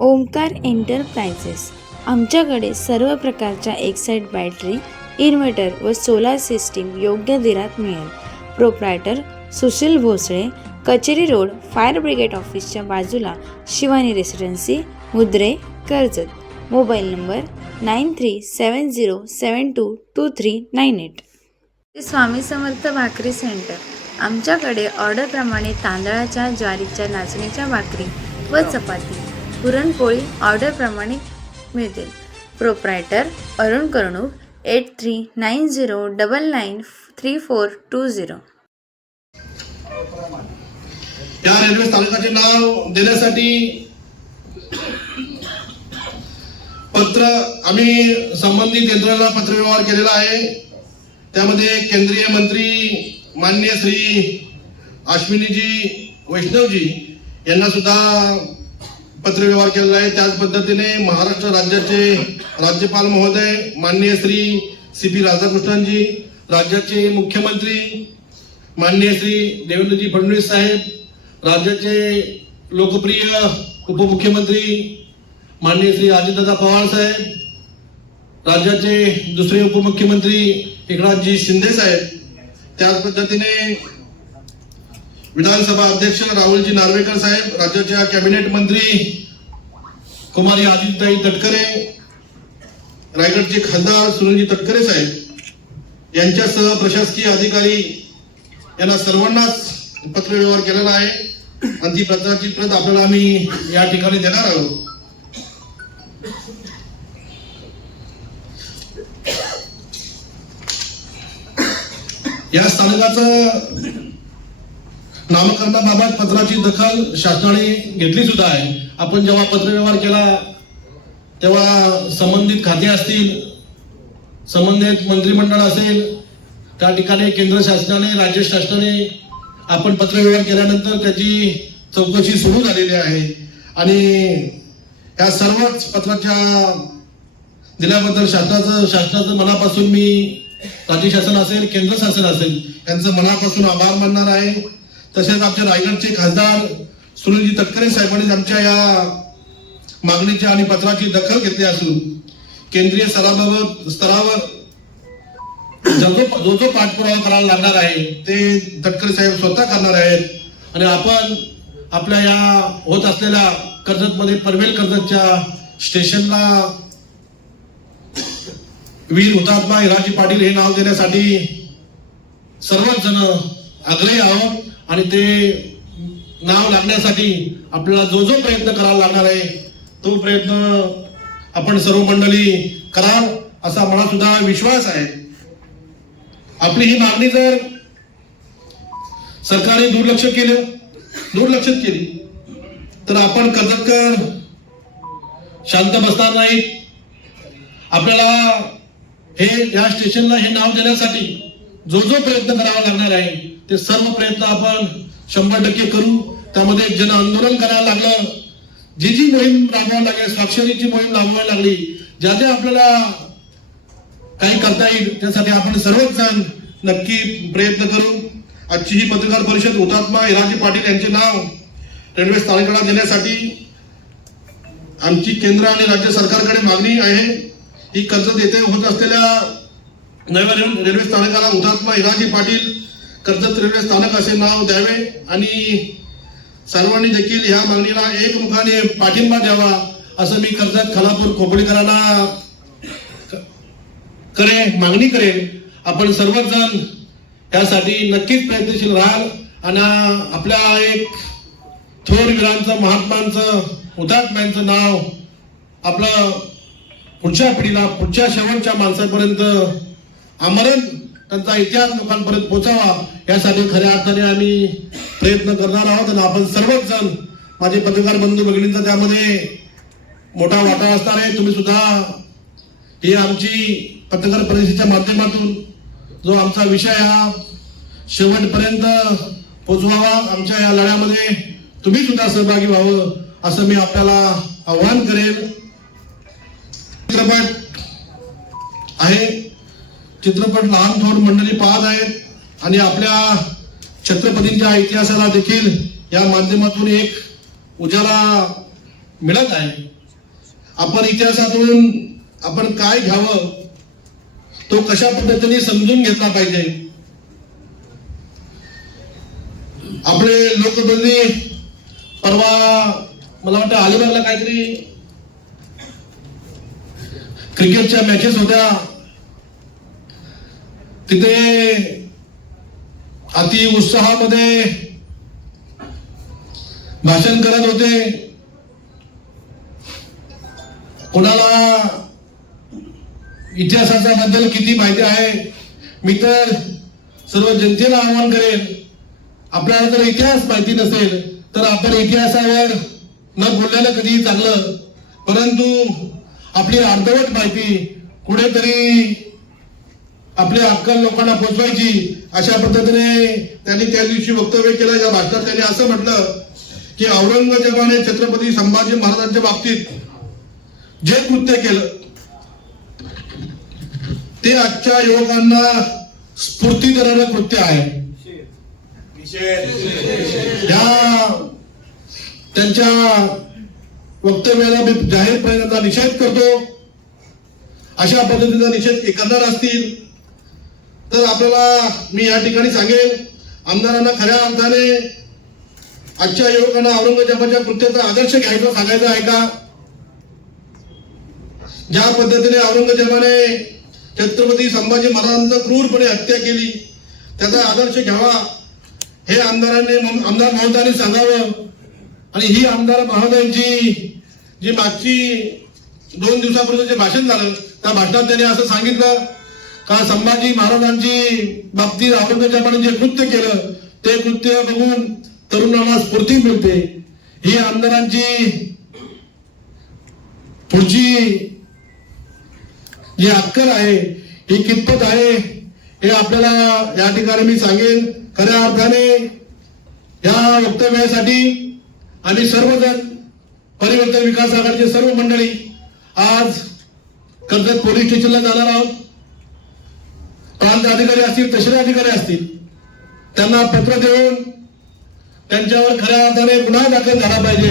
Omkar enterprises. आमच्याकडे सर्व प्रकारच्या एक्साईट बॅटरी इन्व्हर्टर व सोलार सिस्टीम योग्य दरात मिळेल. प्रोप्रायटर सुशील भोसळे कचेरी रोड फायर ब्रिगेड ऑफिसच्या बाजूला Shivani residency Mudre Karjat. Mobile number nine three seven zero seven two two three nine eight. Swami Samarth Bhakri centre. आमच्याकडे ऑर्डरप्रमाणे तांदळाच्या ज्वारीच्या नाचणीच्या भाकरी व चपाती. पुरणपोळी ऑर्डरप्रमाणे मिळतील. Proprietor Arun Karnuk eight three nine zero double nine three four two zero. त्या रेल्वे स्थानकाचे नाव देण्यासाठी पत्र आम्ही संबंधित यंत्रणेला पत्रव्यवहार केलेला आहे. त्यामध्ये केंद्रीय मंत्री मान्य श्री अश्विनीजी वैष्णवजी यांना सुद्धा पत्रव्यवहार केलेला आहे. त्याच पद्धतीने महाराष्ट्र राज्याचे राज्यपाल महोदय माननीय श्री सी पी राधाकृष्णनजी राज्याचे मुख्यमंत्री माननीय श्री देवेंद्रजी फडणवीस साहेब राज्याचे लोकप्रिय उपमुख्यमंत्री माननीय श्री अजितदादा पवार साहेब राज्याचे दुसरे उपमुख्यमंत्री एकनाथजी शिंदे साहेब. त्याच पद्धतीने विधानसभा अध्यक्ष राहुलजी नार्वेकर साहेब राज्याच्या कॅबिनेट मंत्री कुमारी आदित्यताई तटकरे रायगडचे खासदार सुनीलजी तटकरे साहेब यांच्यासह प्रशासकीय अधिकारी यांना सर्वांनाच पत्रव्यवहार केलेला आहे. आणि ती पत्राची प्रत आपल्याला आम्ही या ठिकाणी देणार आहोत. या स्थानकाचं नामकरणाबाबत पत्राची दखल शासनाने घेतली सुद्धा आहे. आपण जेव्हा पत्रव्यवहार केला तेव्हा संबंधित खाते असतील संबंधित मंत्रिमंडळ असेल त्या ठिकाणी केंद्र शासनाने राज्य शासनाने आपण पत्रव्यवहार केल्यानंतर त्याची चौकशी सुरू झालेली आहे. आणि या सर्वच पत्राच्या दिल्याबद्दल शासनाचं शासनाचं मनापासून मी राज्य शासन असेल केंद्र शासन असेल यांचं मनापासून आभार मानणार आहे. तसेच आमचे रायगडचे खासदार सुनीलजी तटकरे साहेबांनी आमच्या या मागणीच्या आणि पत्राची दखल घेतली असून केंद्रीय स्तराबाबत स्तरावर जो जो जो पाठपुरावा करायला लागणार आहे ते तटकरे साहेब स्वतः करणार आहेत. आणि आपण आपल्या या होत असलेल्या कर्जतमध्ये पनवेल कर्जतच्या स्टेशनला वीर हुतात्मा हिराजी पाटील हे नाव देण्यासाठी सर्वच जण आग्रही आहोत. आणि ते नाव लागण्यासाठी आपल्याला जो जो प्रयत्न करावा लागणार आहे तो प्रयत्न आपण सर्व मंडळी कराल असा मला सुद्धा विश्वास आहे. आपली ही मागणी जर सरकारने दुर्लक्ष केलं दुर्लक्षित केली तर आपण कर्जतकर शांत बसणार नाही आपल्याला हे या स्टेशनला हे नाव देण्यासाठी जो जो प्रयत्न करावा लागणार आहे ते सर्व प्रयत्न आपण शंभर टक्के करू. त्यामध्ये जन आंदोलन करायला लागलं. जी जी मोहीम राबवायला लागली स्वाक्षरीची मोहीम राबवायला लागली ज्या ज्या आपल्याला काही करता येईल त्यासाठी आपण सर्वच जण नक्की प्रयत्न करू. आजची ही पत्रकार परिषद हुतात्मा हिराजी पाटील यांचे नाव रेल्वे स्थानकाला देण्यासाठी आमची केंद्र आणि राज्य सरकारकडे मागणी आहे. ही कर्ज देते होत असलेल्या नव्या रेल्वे स्थानकाला हुतात्मा हिराजी पाटील कर्जत रेल्वे स्थानक असे नाव द्यावे आणि सर्वांनी देखील ह्या मागणीला एकमुखाने पाठिंबा द्यावा असं मी कर्जत खालापूर खोपडीकरांना करे मागणी करेन. आपण सर्वच जण यासाठी नक्कीच प्रयत्नशील राहाल आणि आपल्या एक थोर वीरांचं महात्मांचं हुतात्म्यांचं नाव आपलं पुढच्या पिढीला पुढच्या शेवटच्या माणसापर्यंत आमरण त्यांचा इतिहास लोकांपर्यंत पोचावा. यासाठी खऱ्या अर्थाने आम्ही प्रयत्न करणार आहोत आणि आपण सर्वच जण माझे पत्रकार बंधू भगिनींचा त्यामध्ये मोठा वाटा असणार आहे. तुम्ही सुद्धा ही आमची पत्रकार परिषदेच्या माध्यमातून जो आमचा विषय हा शेवटपर्यंत पोचवावा आमच्या या लढ्यामध्ये तुम्ही सुद्धा सहभागी व्हावं असं मी आपल्याला आव्हान करेन चित्रपट आहे. चित्रपट लहान थोर मंडळी पाहत आहेत. आणि आपल्या छत्रपतींच्या इतिहासाला देखील या माध्यमातून एक उजाला मिळत आहे. आपण इतिहासातून आपण काय घ्यावं तो कशा पद्धतीने समजून घेतला पाहिजे? आपले लोकप्रतिनिधी परवा मला वाटतं अलिबागला काहीतरी क्रिकेटच्या मॅचेस होत्या. तिथे अति उत्साहामध्ये भाषण करत होते. कोणाला इतिहासाच्या बद्दल किती माहिती आहे? मी तर सर्व जनतेला आवाहन करेन आपल्याला जर इतिहास माहिती नसेल तर आपण इतिहासावर न बोललेलं कधी चांगलं. परंतु आपली अर्धवट माहिती कुठेतरी आपल्या अक्कल लोकांना पोचवायची अशा पद्धतीने त्यांनी त्या दिवशी वक्तव्य केलं. या भाषणात त्यांनी असं म्हटलं की औरंगजेबाने छत्रपती संभाजी महाराजांच्या बाबतीत जे कृत्य केलं ते आजच्या युवकांना स्फूर्ती देणारं कृत्य आहे. या त्यांच्या वक्तव्याला मी जाहीरपणे निषेध करतो. अशा पद्धतीचा निषेध करणार असतील. तर आपल्याला मी या ठिकाणी सांगेन आमदारांना खऱ्या अर्थाने आजच्या युवकांना औरंगजेबाच्या कृत्याचा आदर्श घ्यायचा सांगायचा आहे का? ज्या पद्धतीने औरंगजेबाने छत्रपती संभाजी महाराजांचा क्रूरपणे हत्या केली त्याचा आदर्श घ्यावा हे आमदारांनी आमदार महोदयांनी सांगावं. आणि ही आमदार महोदयांची जी मागची दोन दिवसापूर्वी जे भाषण झालं त्या भाषणात त्यांनी असं सांगितलं का संभाजी महाराजांची बाबतीत औरंगजेबाने जे कृत्य केलं ते कृत्य बघून तरुणांना स्फूर्ती मिळते. ही आमदारांची पुढची जी अक्कल आहे ही कितपत आहे हे आपल्याला या ठिकाणी मी सांगेन. खऱ्या अर्थाने या वक्तव्यासाठी आणि सर्वजण परिवर्तन विकास आघाडीचे सर्व मंडळी आज कर्जत पोलीस स्टेशनला जाणार आहोत. प्रांत अधिकारी असतील तहसील अधिकारी असतील त्यांना पत्र देऊन त्यांच्यावर खऱ्या अर्थाने गुन्हा दाखल झाला पाहिजे.